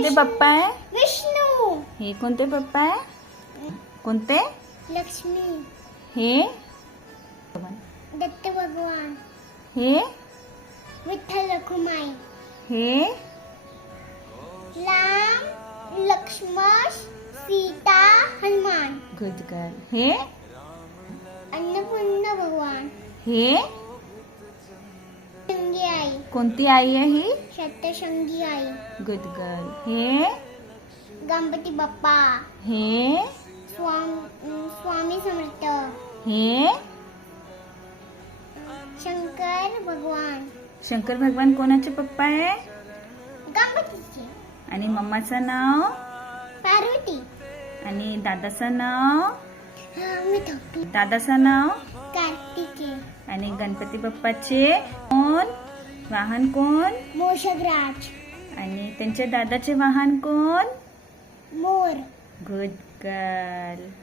कोणते बाप्पा आहे? विष्णू. हे कोणते बाप्पा आहे? कोणते? लक्ष्मी. हे दत्त भगवान. हे विठ्ठल रखुमाई. हे राम लक्ष्मण सीता हनुमान. Good girl. हे अन्नपूर्णा भगवान. हे शंगी आई. कोणती आई आहे ही? सप्तशृंगी आई. Good girl. हे गणपती बाप्पा. हे स्वामी समर्थ. हे शंकर भगवान. शंकर भगवान कोणाचे पप्पा आहे? गणपतीचे. आणि मम्माचं नाव? पार्वती. आणि दादाचं नाव? मी थकली. दादाचं नाव? कार्तिके. आणि गणपती बाप्पाचे कोण वाहन कोण? मोषगराज. आणि त्यांच्या दादाचे वाहन कोण? मोर. Good girl.